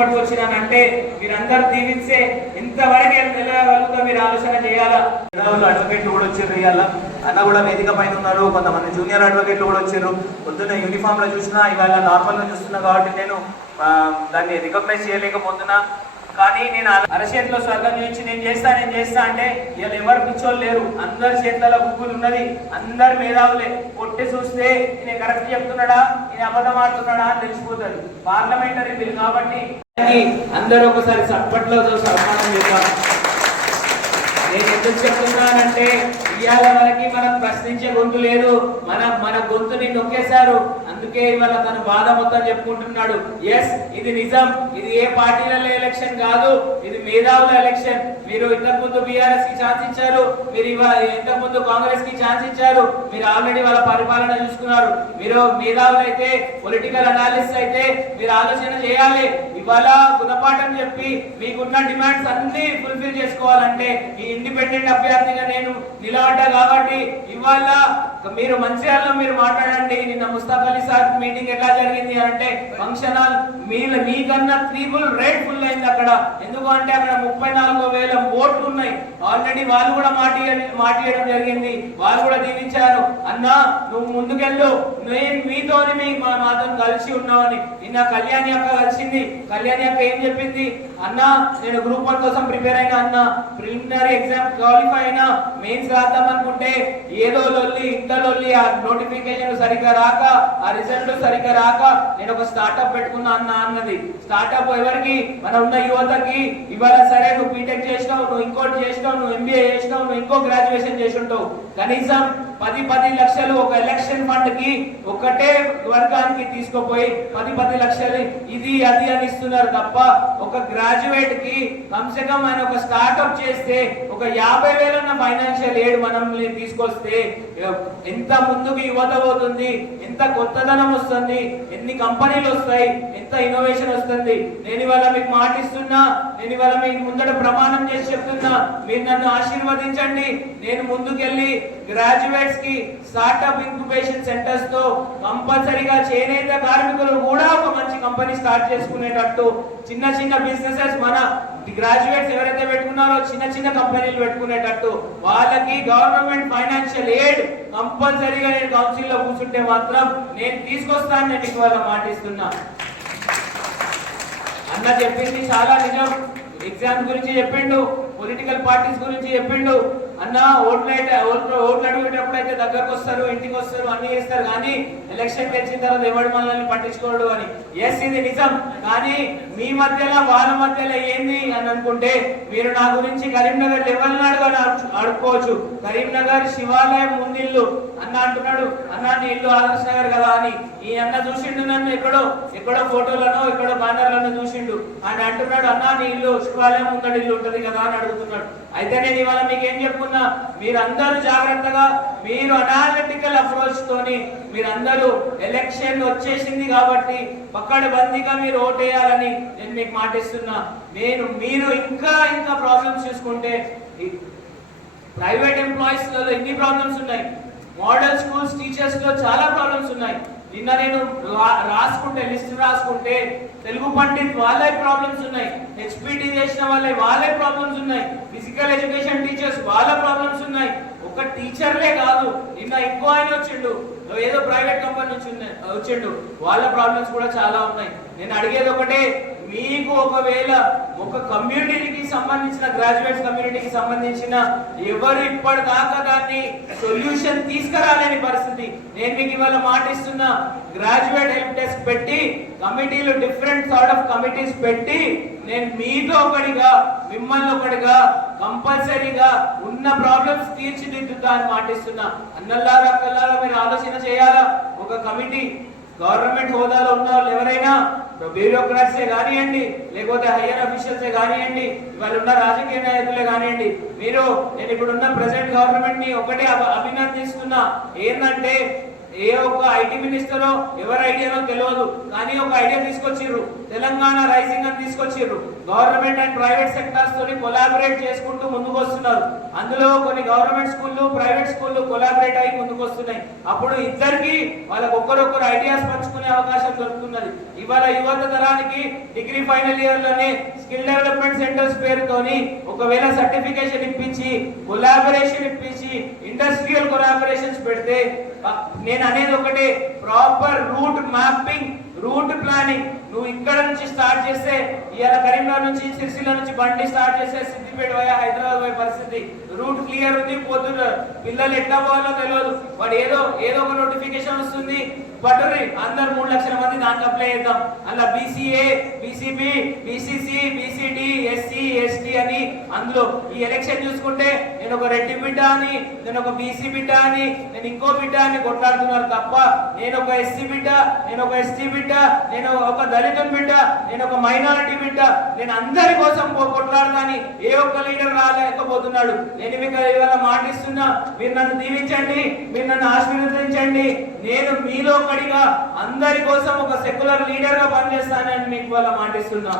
పట్టుకొచ్చినానంటే మీరందరూ దీవిస్తే ఇంతవరకు వెళ్ళగలుగుతా మీరు ఆలోచన చేయాలా? అడ్వకేట్లు కూడా వచ్చారు ఇవాళ. అన్న కూడా వేదిక పైన ఉన్నారు. కొంతమంది జూనియర్ అడ్వకేట్లు కూడా వచ్చారు. పొద్దున్న యూనిఫామ్లో చూసినా ఇవాళ నార్మల్గా చూస్తున్నా కాబట్టి నేను దాన్ని రికగ్నైజ్ చేయలేకపోతున్నా. కానీ నేను అరచేతిలో స్వర్గం చూపించి నేను చేస్తా నేను చేస్తా అంటే వీళ్ళు ఎవరు పిచ్చోళ్ళు లేరు. అందరి చేతులలో గుగ్గులు ఉన్నది. అందరు మేధావులే. కొట్టి చూస్తే నేను కరెక్ట్ చెప్తున్నాడా? నేను అబద్ధం ఆడుతున్నాడా అని తెలిసిపోతుంది పార్లమెంటరీ బిల్ కాబట్టి అందరూ ఒకసారి చప్పట్లో సన్మానం చేద్దాం నేను ఎందుకు చెప్తున్నానంటే ఇవాళ మనకి మనం ప్రశ్నించే గొంతు లేదు. మనం మన గొంతుని నొక్కేశారు. అందుకే ఇవాళ తను బాధ మొత్తం చెప్పుకుంటున్నాడు. ఎస్ ఇది నిజం. ఇది ఏ పార్టీలలో ఎలక్షన్ కాదు. ఇది మేధావుల ఎలక్షన్ మీరు ఇంతకు ముందు బీఆర్ఎస్కి ఛాన్స్ ఇచ్చారు. మీరు ఇవాళ ఇంతకు ముందు కాంగ్రెస్కి ఛాన్స్ ఇచ్చారు. మీరు ఆల్రెడీ వాళ్ళ పరిపాలన చూసుకున్నారు. మీరు మేధావులు అయితే పొలిటికల్ అనాలిస్ట్ అయితే మీరు ఆలోచన చేయాలి. ఇవాళ గుణపాఠం చెప్పి మీకున్న డిమాండ్స్ అన్ని ఫుల్ఫిల్ చేసుకోవాలంటే ఈ ఇండిపెండెంట్ అభ్యర్థిగా నేను నిలబడ్డా కాబట్టి ఇవాళ మీరు మంచిర్యాలలో మీరు మాట్లాడండి. నిన్న ముస్తాఫ్ అలీ సార్ మీటింగ్ ఎట్లా జరిగింది అంటే ఫంక్షన్ హాల్ మీ మీకన్నా త్రిబుల్ రేట్ ఫుల్ అయింది అక్కడ. ఎందుకు అంటే అక్కడ ముప్పై నాలుగు వేల ఓట్లు ఉన్నాయి. ఆల్రెడీ వాళ్ళు కూడా మాటి మాట్లాడడం జరిగింది. వాళ్ళు కూడా దీవించారు. అన్నా నువ్వు ముందుకెళ్ళు. నేను మీతోని మీ మా నాతో కలిసి ఉన్నావని. నిన్న కళ్యాణి అక్క కలిసింది. కళ్యాణి అక్క ఏం చెప్పింది? అన్నా నేను గ్రూప్ వన్ కోసం ప్రిపేర్ అయినా అన్న ప్రిలిమినరీ ఎగ్జామ్ క్వాలిఫై అయినా మెయిన్స్ రాద్దాం అనుకుంటే ఏదో లొల్లి ఇంత లొల్లి ఆ నోటిఫికేషన్ సరిగ్గా రాక ఆ రిజల్ట్ సరిగ్గా రాక నేను ఒక స్టార్ట్అప్ పెట్టుకున్నా అన్న అన్నది. స్టార్ట్అప్ ఎవరికి? మన ఉన్న యువతకి. ఇవాళ సరే నువ్వు బీటెక్ చేసినావు నువ్వు ఇంకోటి చేసినావు నువ్వు ఎంబీఏ చేసినావు నువ్వు ఇంకో గ్రాడ్యుయేషన్ చేసి ఉంటావు. కనీసం పది పది లక్షలు ఒక ఎలక్షన్ ఫండ్కి ఒకటే వర్గానికి తీసుకుపోయి పది పది లక్షలు ఇది అది అని ఇస్తున్నారు తప్ప ఒక గ్రాడ్యుయేట్కి కమ్సే కమ్ ఆయన ఒక స్టార్ట్అప్ చేస్తే ఒక యాభై వేలన్న ఫైనాన్షియల్ ఎయిడ్ మనం తీసుకొస్తే ఎంత ముందుకు యువత పోతుంది ఎంత కొత్తదనం వస్తుంది ఎన్ని కంపెనీలు వస్తాయి ఎంత ఇన్నోవేషన్ వస్తుంది. నేను ఇవాళ మీకు మాటిస్తున్నా నేను ఇవాళ మీకు ముందట ప్రమాణం చేసి చెప్తున్నా మీరు నన్ను ఆశీర్వదించండి. నేను ముందుకెళ్ళి గ్రాడ్యుయేట్స్కి స్టార్ట్అప్ ఇంక్యుబేషన్ సెంటర్స్తో కంపల్సరీగా చేనేత కార్మికులు కూడా ఒక మంచి కంపెనీ స్టార్ట్ చేసుకునేటట్టు చిన్న చిన్న బిజినెసెస్ మన గ్రాడ్యుయేట్స్ ఎవరైతే పెట్టుకున్నారో చిన్న చిన్న కంపెనీలు పెట్టుకునేటట్టు వాళ్ళకి గవర్నమెంట్ ఫైనాన్షియల్ ఎయిడ్ కంపల్సరీగా నేను కౌన్సిల్లో కూర్చుంటే మాత్రం నేను తీసుకొస్తాను నేను వాళ్ళ మాటిస్తున్నా. అన్న చెప్పింది చాలా నిజం. ఎగ్జామ్ గురించి చెప్పిండు పొలిటికల్ పార్టీస్ గురించి చెప్పిండు. అన్న ఓట్లు అయితే ఓట్లు ఓట్లు అడిగేటప్పుడు అయితే దగ్గరకు వస్తారు ఇంటికి వస్తారు అన్ని చేస్తారు. కానీ ఎలక్షన్ గెలిచిన తర్వాత ఎవడు మనల్ని పట్టించుకోడు అని. ఎస్ ఇది నిజం. కానీ మీ మధ్యలో వాళ్ళ మధ్యలో ఏంది అని అనుకుంటే మీరు నా గురించి కరీంనగర్ లెవెల్ నాడు అని అడుక్కోవచ్చు. కరీంనగర్ శివాలయం ముందిల్లు అన్న అంటున్నాడు అన్న నీ ఇల్లు ఆదర్శ నగర్ కదా అని. ఈ అన్న చూసిండు నన్ను ఎక్కడో ఎక్కడో ఫోటోలను ఎక్కడో బ్యానర్లను చూసిండు. ఆయన అంటున్నాడు అన్న నీ ఇల్లు శివాలయం ముందడి ఇల్లు ఉంటది కదా అని అడుగుతున్నాడు. అయితే నేను ఇవాళ మీకు ఏం చెప్పుకున్నా మీరందరూ జాగ్రత్తగా మీరు అనాలిటికల్ అప్రోచ్ తోని మీరందరూ ఎలక్షన్ వచ్చేసింది కాబట్టి పక్కడ బందీగా మీరు ఓటేయాలని నేను మీకు మాటిస్తున్నా. నేను మీరు ఇంకా ఇంకా ప్రాబ్లమ్స్ చూసుకుంటే ప్రైవేట్ ఎంప్లాయీస్లలో ఎన్ని ప్రాబ్లమ్స్ ఉన్నాయి? మోడల్ స్కూల్స్ టీచర్స్లో చాలా ప్రాబ్లమ్స్ ఉన్నాయి. నిన్న నేను రా- రాసుకుంటే లిస్ట్ రాసుకుంటే తెలుగు పండిత్ వాళ్ళే ప్రాబ్లమ్స్ ఉన్నాయి. హెచ్పిటి చేసిన వాళ్ళే వాళ్ళే ప్రాబ్లమ్స్ ఉన్నాయి. ఫిజికల్ ఎడ్యుకేషన్ టీచర్స్ వాళ్ళ ప్రాబ్లమ్స్ ఉన్నాయి. ఒక టీచర్లే కాదు నిన్న ఇంకో ఆయన వచ్చిండు. ఏదో ప్రైవేట్ కంపెనీ నుంచి వచ్చిండు. వాళ్ళ ప్రాబ్లమ్స్ కూడా చాలా ఉన్నాయి. నేను అడిగేది ఒకటే మీకు ఒకవేళ ఒక కమ్యూనిటీకి సంబంధించిన గ్రాడ్యుయేట్స్ కమ్యూనిటీకి సంబంధించిన ఎవరు ఇప్పటిదాకా దాన్ని సొల్యూషన్ తీసుకురాలేని పరిస్థితి నేను మీకు ఇవాళ మాటిస్తున్నా గ్రాడ్యుయేట్ హెల్ప్ డెస్క్ పెట్టి కమిటీలు డిఫరెంట్ సార్ట్ ఆఫ్ కమిటీస్ పెట్టి నేను మీతో ఒకటిగా మిమ్మల్ని ఒకటిగా కంపల్సరీగా ఉన్న ప్రాబ్లమ్స్ తీర్చిదిద్దుతా అని మాటిస్తున్నా అన్నల్లారా అక్కల్లారా మీరు ఆలోచన చేయాలా? ఒక కమిటీ గవర్నమెంట్ హోదాలో ఉన్న వాళ్ళు ఎవరైనా బ్యూరోక్రాట్సే కానివ్వండి లేకపోతే హయ్యర్ అఫీషియల్సే కానివ్వండి వాళ్ళు ఉన్న రాజకీయ నాయకులే కానివ్వండి మీరు నేను ఇప్పుడున్న ప్రజెంట్ ప్రెసెంట్ గవర్నమెంట్ని ఒకటే అభినందిస్తున్నా. ఏంటంటే ఏ ఒక్క ఐటీ మినిస్టరో ఎవరి ఐడియానో తెలియదు కానీ ఒక ఐడియా తీసుకొచ్చిర్రు. తెలంగాణ రైజింగ్ అని తీసుకొచ్చిర్రు. గవర్నమెంట్ అండ్ ప్రైవేట్ సెక్టార్స్ తోని కొలాబరేట్ చేసుకుంటూ ముందుకు వస్తున్నారు అందులో కొన్ని గవర్నమెంట్ స్కూళ్ళు ప్రైవేట్ స్కూళ్ళు కొలాబరేట్ అయ్యి ముందుకు వస్తున్నాయి అప్పుడు ఇద్దరికి వాళ్ళకి ఒక్కరొక్కరు ఐడియాస్ పంచుకునే అవకాశం దొరుకుతున్నది. ఇవాళ యువత తరానికి డిగ్రీ ఫైనల్ ఇయర్లోనే స్కిల్ డెవలప్మెంట్ సెంటర్స్ పేరుతోని ఒకవేళ సర్టిఫికేషన్ ఇప్పించి కొలాబరేషన్ ఇప్పించి ఇండస్ట్రియల్ కొలాబరేషన్స్ పెడితే నేను అనేది ఒకటే proper route mapping route planning నువ్వు ఇక్కడ నుంచి స్టార్ట్ చేస్తే ఇవాళ కరీంనగర్ నుంచి సిరిసిల్ల నుంచి బండి స్టార్ట్ చేస్తే సిద్దిపేట పోయా హైదరాబాద్ పోయే పరిస్థితి. రూట్ క్లియర్ ఉంది పోతున్నారు పిల్లలు ఎట్లా పోవాలో తెలియదు. వాడు ఏదో ఏదో ఒక నోటిఫికేషన్ వస్తుంది. పట్టుర్రి అందరు మూడు లక్షల మంది దాంట్లో అప్లై చేద్దాం. అలా BCA BCB BCC BCD SC ST అని అందులో ఈ ఎలక్షన్ చూసుకుంటే నేను ఒక రెడ్డి బిడ్డ అని నేను ఒక బీసీ బిడ్డ అని నేను ఇంకో బిడ్డ అని కొట్లాడుతున్నారు తప్ప నేను ఒక ఎస్సీ బిడ్డ నేను ఒక ఎస్టీ బిడ్డ నేను ఒక దళిత బిడ్డ నేను ఒక మైనారిటీ బిడ్డ నేను అందరి కోసం పో- కొట్లాడతాని ఏ ఒక్క లీడర్ రాలేకపోతున్నాడు. నేను మీకు ఇవాళ మాటిస్తున్నా మీరు నన్ను దీవించండి మీరు నన్ను ఆశీర్వదించండి. నేను మీలో అందరి కోసం ఒక సెక్యులర్ లీడర్గా పనిచేస్తానని మీకు వాళ్ళ మాటిస్తున్నా.